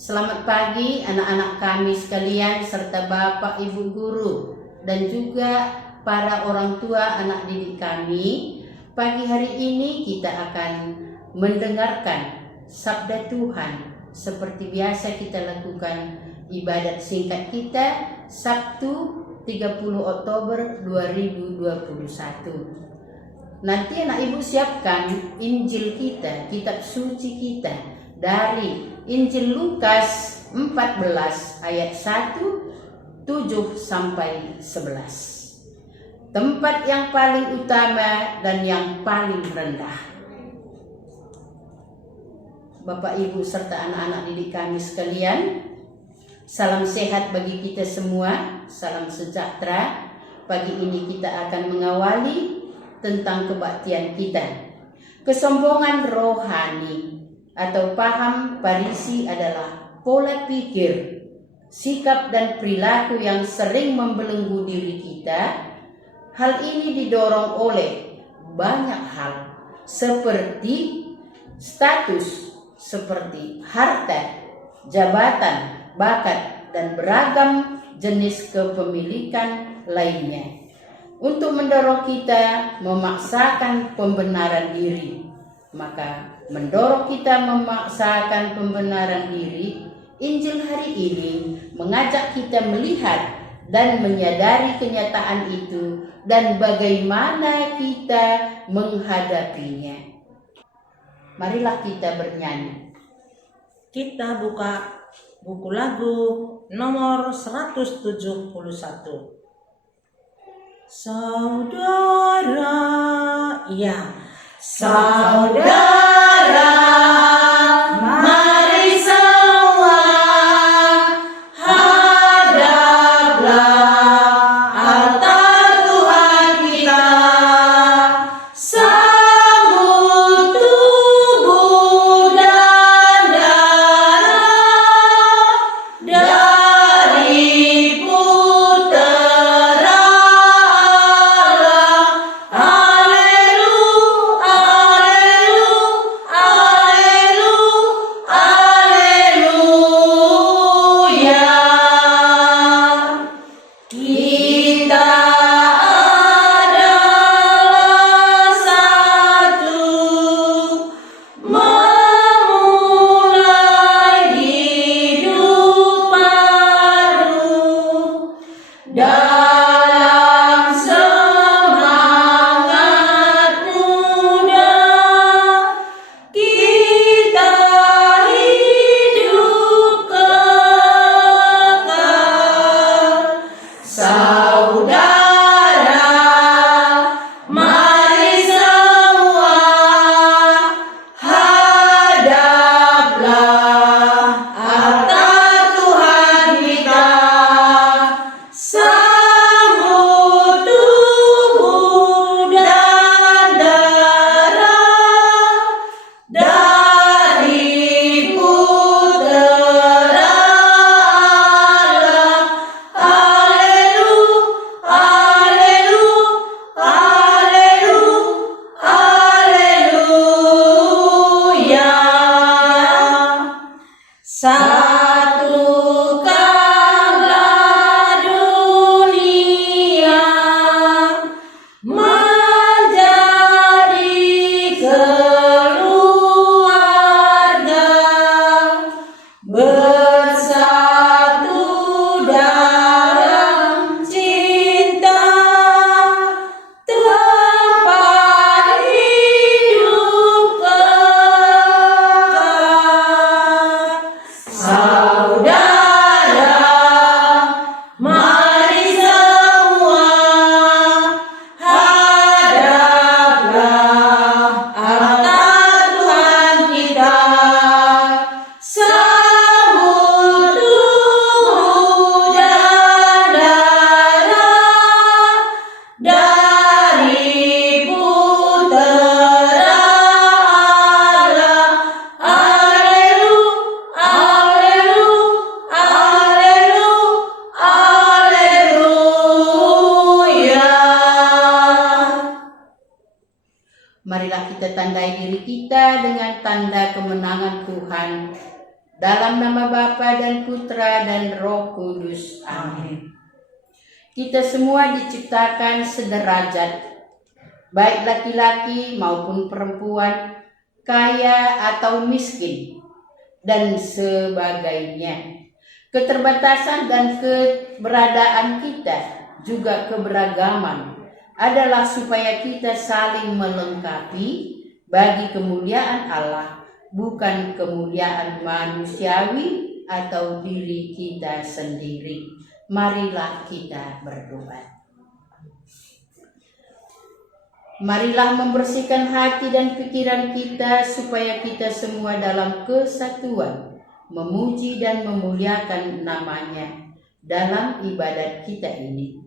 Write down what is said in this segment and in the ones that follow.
Selamat pagi anak-anak kami sekalian serta Bapak Ibu guru dan juga para orang tua anak didik kami. Pagi hari ini kita akan mendengarkan sabda Tuhan. Seperti biasa kita lakukan ibadat singkat kita Sabtu 30 Oktober 2021. Nanti anak ibu siapkan Injil kita, kitab suci kita dari Injil Lukas 14 ayat 1, 7 sampai 11. Tempat yang paling utama dan yang paling rendah. Bapak Ibu serta anak-anak didik kami sekalian, salam sehat bagi kita semua, salam sejahtera. Pagi ini kita akan mengawali tentang kebaktian kita. Kesombongan rohani atau paham Farisi adalah pola pikir, sikap dan perilaku yang sering membelenggu diri kita. Hal ini didorong oleh banyak hal seperti status, seperti harta, jabatan, bakat, dan beragam jenis kepemilikan lainnya. Untuk mendorong kita memaksakan pembenaran diri, maka mendorong kita memaksakan pembenaran diri, Injil hari ini mengajak kita melihat dan menyadari kenyataan itu dan bagaimana kita menghadapinya. Marilah kita bernyanyi. Kita buka buku lagu nomor 171. Saudara, ya, saudara, mari semua hadaplah altar Tuhan kita, sambut tubuh dan darah dari putra Allah. Haleluya, haleluya, haleluya. Kita adalah satu, memulai hidup baru dalam semangat muda. Kita hidup kekal. Saudara, mari semua hadaplah altar Tuhan kita, sambut tubuh dan darah dari putra Allah. Haleluya, haleluya, haleluya. Satukanlah dunia menjadi keluarga, bersatu dalam cinta, tempat hidup kekal. Saudara, mari semua hadaplah altar Tuhan kita, sambut tubuh dan darah dari putra Allah. Haleluya, haleluya, haleluya. Marilah kita tandai diri kita dengan tanda kemenangan Tuhan Dalam nama Bapa dan Putra dan Roh Kudus. Amin. Kita semua diciptakan sederajat, baik laki-laki maupun perempuan, kaya atau miskin, dan sebagainya. Keterbatasan dan keberadaan kita, juga keberagaman, adalah supaya kita saling melengkapi bagi kemuliaan Allah, bukan kemuliaan manusiawi atau diri kita sendiri. Marilah kita berdoa. Marilah membersihkan hati dan pikiran kita supaya kita semua dalam kesatuan memuji dan memuliakan namanya dalam ibadat kita ini.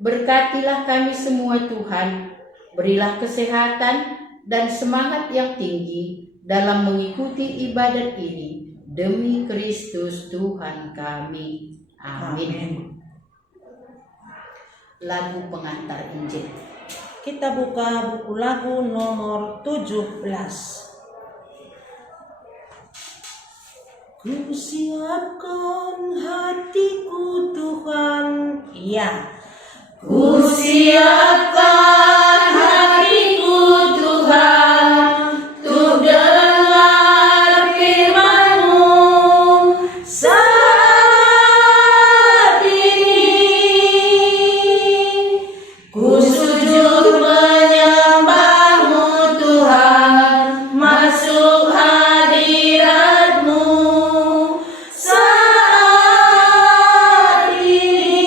Berkatilah kami semua Tuhan, berilah kesehatan dan semangat yang tinggi dalam mengikuti ibadat ini demi Kristus Tuhan kami. Amin. Lagu pengantar Injil. Kita buka buku lagu nomor 17. Ku siapkan hatiku Tuhan. Iya. Ku siapkan hatiku Tuhan untuk dengar firman-Mu saat ini. Ku sujud menyembah-Mu Tuhan, masuk hadirat-Mu saat ini.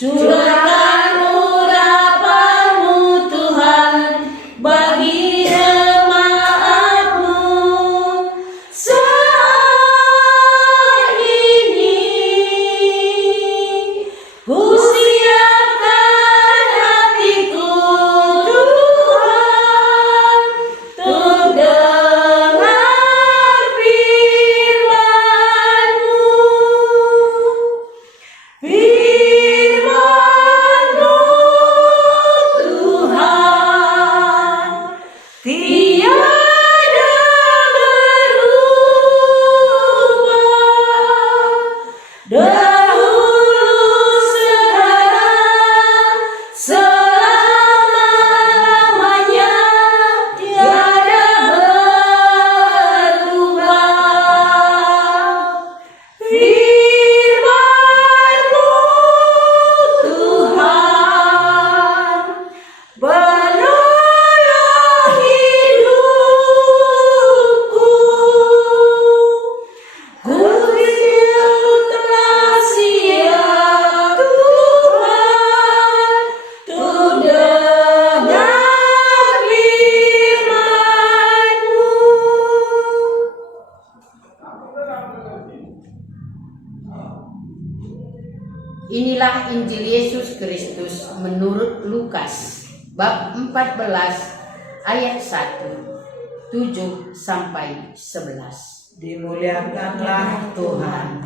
Curahkan urapan-Mu Tuhan bagi jemaat-Mu saat ini. Ku siapkan hatiku Tuhan untuk dengar firman-Mu. Firman-Mu Tuhan tiada berubah, dahulu sekarang selama-lamanya tiada berubah. Firman-Mu Tuhan penolong hidupku. Ku telah siap Tuhan untuk dengar firman-Mu. Inilah Injil Yesus Kristus menurut Lukas bab 14 ayat 1, 7 sampai 11. Dimuliakanlah Tuhan.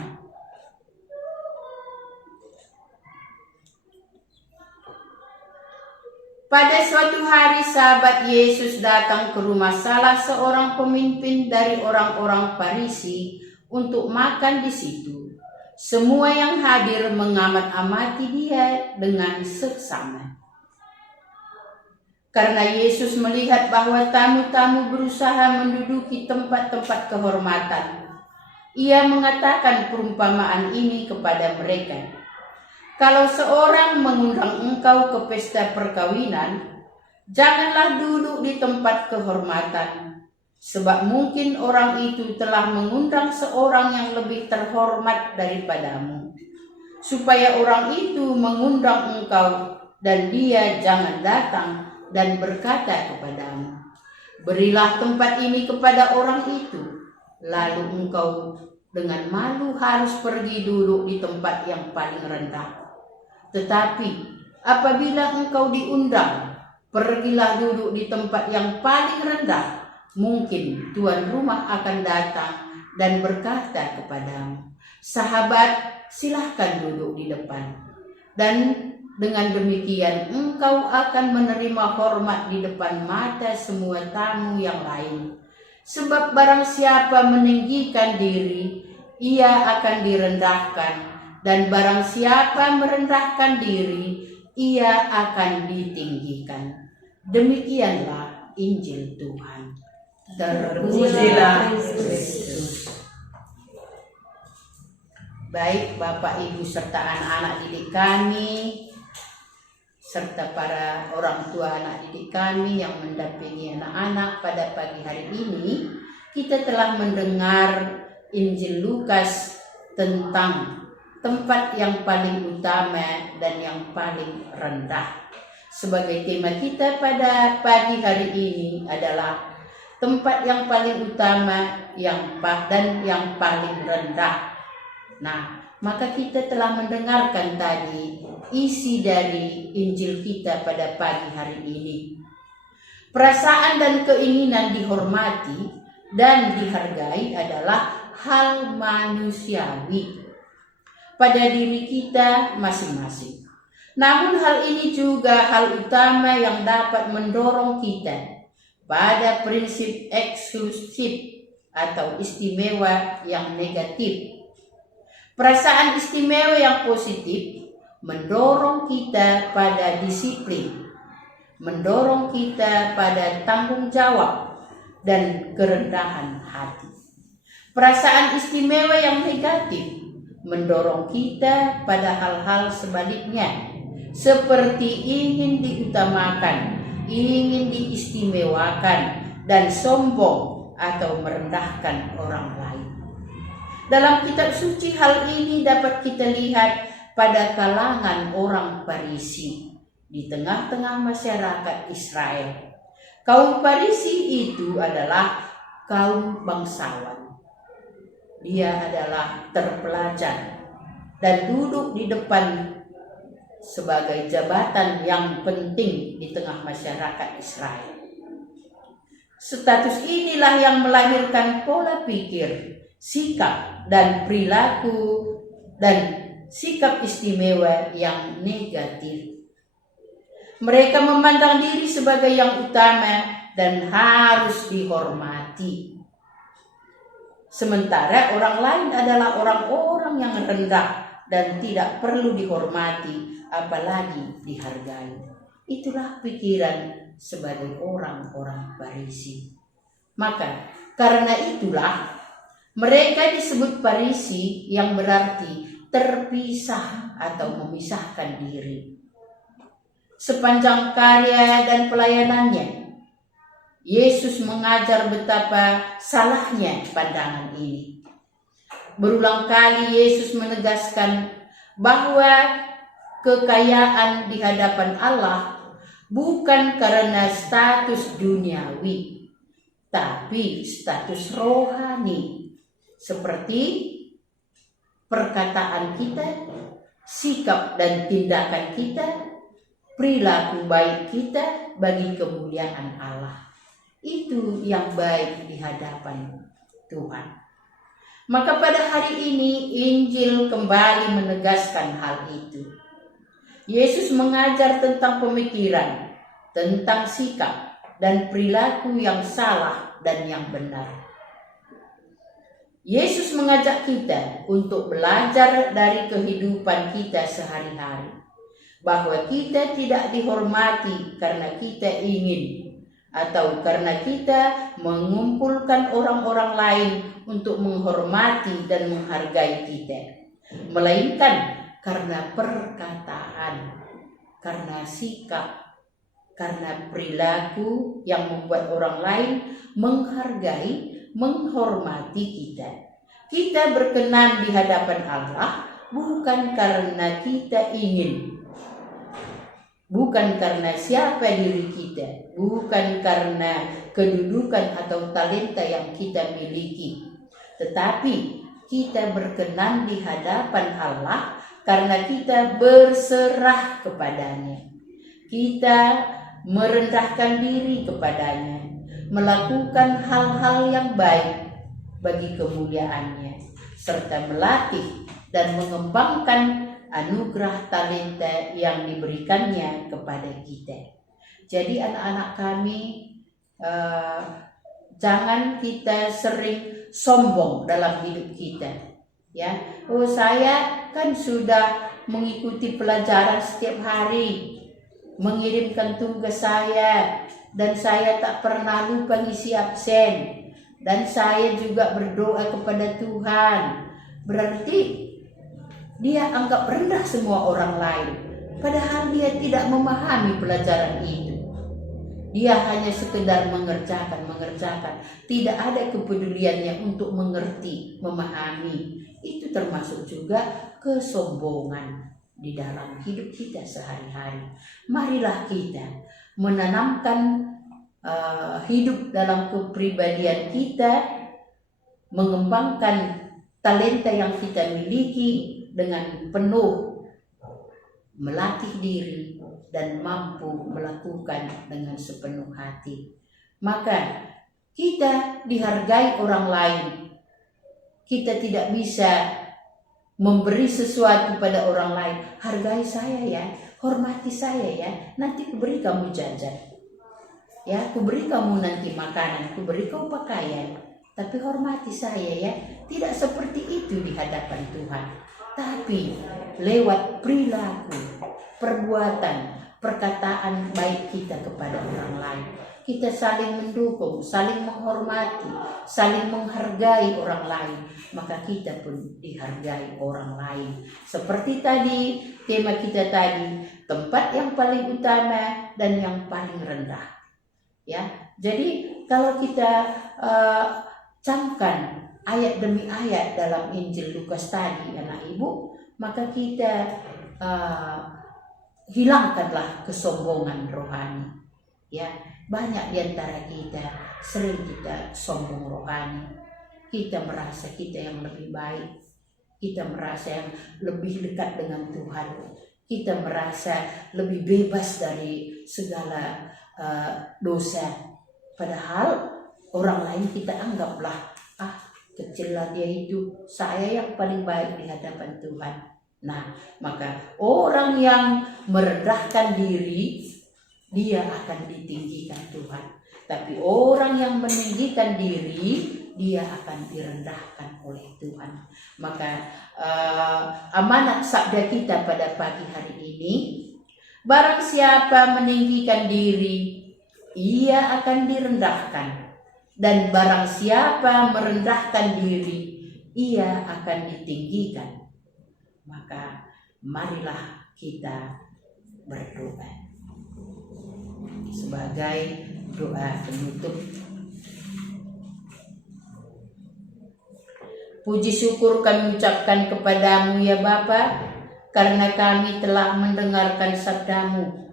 Pada suatu hari sahabat Yesus datang ke rumah salah seorang pemimpin dari orang-orang Farisi untuk makan di situ. Semua yang hadir mengamat-amati dia dengan seksama. Karena Yesus melihat bahwa tamu-tamu berusaha menduduki tempat-tempat kehormatan, ia mengatakan perumpamaan ini kepada mereka. Kalau seorang mengundang engkau ke pesta perkawinan, janganlah duduk di tempat kehormatan, sebab mungkin orang itu telah mengundang seorang yang lebih terhormat daripadamu, supaya orang itu mengundang engkau dan dia jangan datang dan berkata kepadamu, berilah tempat ini kepada orang itu, lalu engkau dengan malu harus pergi duduk di tempat yang paling rendah. Tetapi apabila engkau diundang, pergilah duduk di tempat yang paling rendah. Mungkin tuan rumah akan datang dan berkata kepadamu, sahabat, silahkan duduk di depan. Dan dengan demikian engkau akan menerima hormat di depan mata semua tamu yang lain. Sebab barang siapa meninggikan diri, ia akan direndahkan, dan barang siapa merendahkan diri, ia akan ditinggikan. Demikianlah Injil Tuhan. Terpujilah Kristus. Baik Bapak Ibu serta anak-anak didik kami, serta para orang tua anak didik kami yang mendampingi anak-anak pada pagi hari ini, kita telah mendengar Injil Lukas tentang tempat yang paling utama dan yang paling rendah. Sebagai tema kita pada pagi hari ini adalah tempat yang paling utama dan yang paling rendah. Nah, maka kita telah mendengarkan tadi isi dari Injil kita pada pagi hari ini. Perasaan dan keinginan dihormati dan dihargai adalah hal manusiawi pada diri kita masing-masing. Namun hal ini juga hal utama yang dapat mendorong kita pada prinsip eksklusif atau istimewa yang negatif. Perasaan istimewa yang positif mendorong kita pada disiplin, mendorong kita pada tanggung jawab dan kerendahan hati. Perasaan istimewa yang negatif mendorong kita pada hal-hal sebaliknya, seperti ingin diutamakan, ingin diistimewakan, dan sombong atau merendahkan orang lain. Dalam kitab suci hal ini dapat kita lihat pada kalangan orang Farisi di tengah-tengah masyarakat Israel. Kaum Farisi itu adalah kaum bangsawan. Dia adalah terpelajar dan duduk di depan sebagai jabatan yang penting di tengah masyarakat Israel. Status inilah yang melahirkan pola pikir, sikap dan perilaku dan sikap istimewa yang negatif. Mereka memandang diri sebagai yang utama dan harus dihormati. Sementara orang lain adalah orang-orang yang rendah dan tidak perlu dihormati, apalagi dihargai. Itulah pikiran sebagai orang-orang Farisi. Maka karena itulah mereka disebut Farisi, yang berarti terpisah atau memisahkan diri. Sepanjang karya dan pelayanannya, Yesus mengajar betapa salahnya pandangan ini. Berulang kali Yesus menegaskan bahwa kekayaan di hadapan Allah bukan karena status duniawi, tapi status rohani. Seperti perkataan kita, sikap dan tindakan kita, perilaku baik kita bagi kemuliaan Allah. Itu yang baik di hadapan Tuhan. Maka pada hari ini Injil kembali menegaskan hal itu. Yesus mengajar tentang pemikiran, tentang sikap dan perilaku yang salah dan yang benar. Yesus mengajak kita untuk belajar dari kehidupan kita sehari-hari, bahwa kita tidak dihormati karena kita ingin atau karena kita mengumpulkan orang-orang lain untuk menghormati dan menghargai kita, melainkan karena perkataan, karena sikap, karena perilaku yang membuat orang lain menghargai, menghormati kita. Kita berkenan di hadapan Allah bukan karena kita ingin, bukan karena siapa diri kita, bukan karena kedudukan atau talenta yang kita miliki, tetapi kita berkenan di hadapan Allah karena kita berserah kepadanya. Kita merendahkan diri kepadanya, melakukan hal-hal yang baik bagi kemuliaannya, serta melatih dan mengembangkan anugerah talenta yang diberikannya kepada kita. Jadi anak-anak kami, Jangan kita sering sombong dalam hidup kita. Ya, oh saya kan sudah mengikuti pelajaran setiap hari, mengirimkan tugas saya, dan saya tak pernah lupa ngisi absen, dan saya juga berdoa kepada Tuhan. Berarti dia anggap rendah semua orang lain, padahal dia tidak memahami pelajaran itu. Dia hanya sekedar mengerjakan, tidak ada kepeduliannya untuk mengerti, memahami. Itu termasuk juga kesombongan di dalam hidup kita sehari-hari. Marilah kita menanamkan hidup dalam kepribadian kita, mengembangkan talenta yang kita miliki dengan penuh, melatih diri dan mampu melakukan dengan sepenuh hati. Maka kita dihargai orang lain. Kita tidak bisa memberi sesuatu pada orang lain. Hargai saya ya, hormati saya ya, nanti kuberi kamu jajan. Ya, kuberi kamu nanti makanan, kuberi kamu pakaian. Tapi hormati saya ya. Tidak seperti itu di hadapan Tuhan. Tapi lewat perilaku, perbuatan, perkataan baik kita kepada orang lain, kita saling mendukung, saling menghormati, saling menghargai orang lain, maka kita pun dihargai orang lain. Seperti tadi, tema kita tadi, tempat yang paling utama dan yang paling rendah. Ya, jadi kalau kita camkan ayat demi ayat dalam Injil Lukas tadi, anak ibu, maka kita hilangkanlah kesombongan rohani. Ya, banyak di antara kita sering kita sombong rohani. Kita merasa kita yang lebih baik, kita merasa yang lebih dekat dengan Tuhan, kita merasa lebih bebas dari segala dosa. Padahal orang lain kita anggaplah kecillah dia itu, saya yang paling baik di hadapan Tuhan. Nah, maka orang yang merendahkan diri, dia akan ditinggikan Tuhan. Tapi orang yang meninggikan diri, dia akan direndahkan oleh Tuhan. Maka amanat sabda kita pada pagi hari ini, barang siapa meninggikan diri, ia akan direndahkan. Dan barang siapa merendahkan diri, ia akan ditinggikan. Maka marilah kita berdoa sebagai doa penutup. Puji syukur kami ucapkan kepadamu ya Bapa, karena kami telah mendengarkan sabdamu.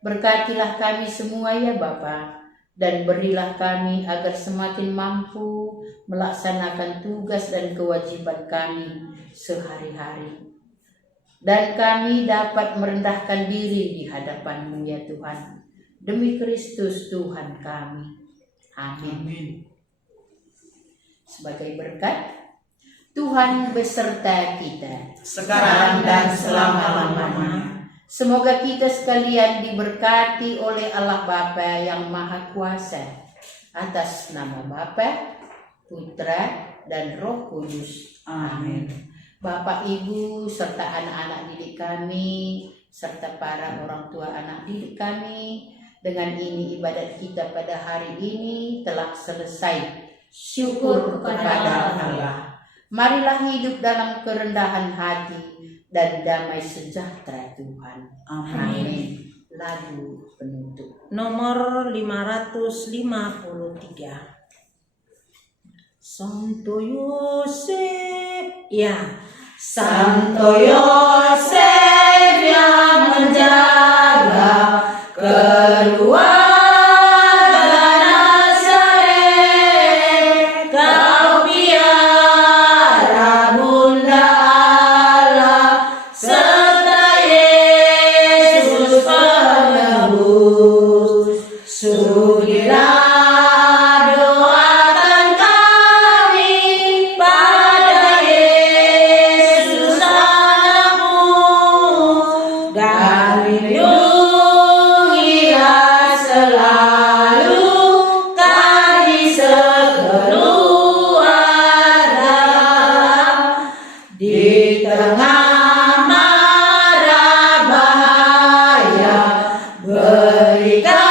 Berkatilah kami semua ya Bapa, dan berilah kami agar semakin mampu melaksanakan tugas dan kewajiban kami sehari-hari. Dan kami dapat merendahkan diri di hadapan-Mu ya Tuhan. Demi Kristus Tuhan kami. Amin. Sebagai berkat, Tuhan beserta kita sekarang dan selama-lamanya. Semoga kita sekalian diberkati oleh Allah Bapa yang Maha Kuasa, atas nama Bapa, Putra, dan Roh Kudus. Amin. Bapak, Ibu, serta anak-anak didik kami, serta para orang tua anak didik kami, dengan ini ibadat kita pada hari ini telah selesai. Syukur kepada Allah. Marilah hidup dalam kerendahan hati dan damai sejahtera Tuhan. Amin. Lagu penutup Nomor 553. Santo Yosef, ya. Santo Yosef yang menjaga keluarga Nazaret, kau piara Bunda Allah serta Yesus penebus. Sudilah doakan kami pada Yesus anakmu, dan lindungilah berikan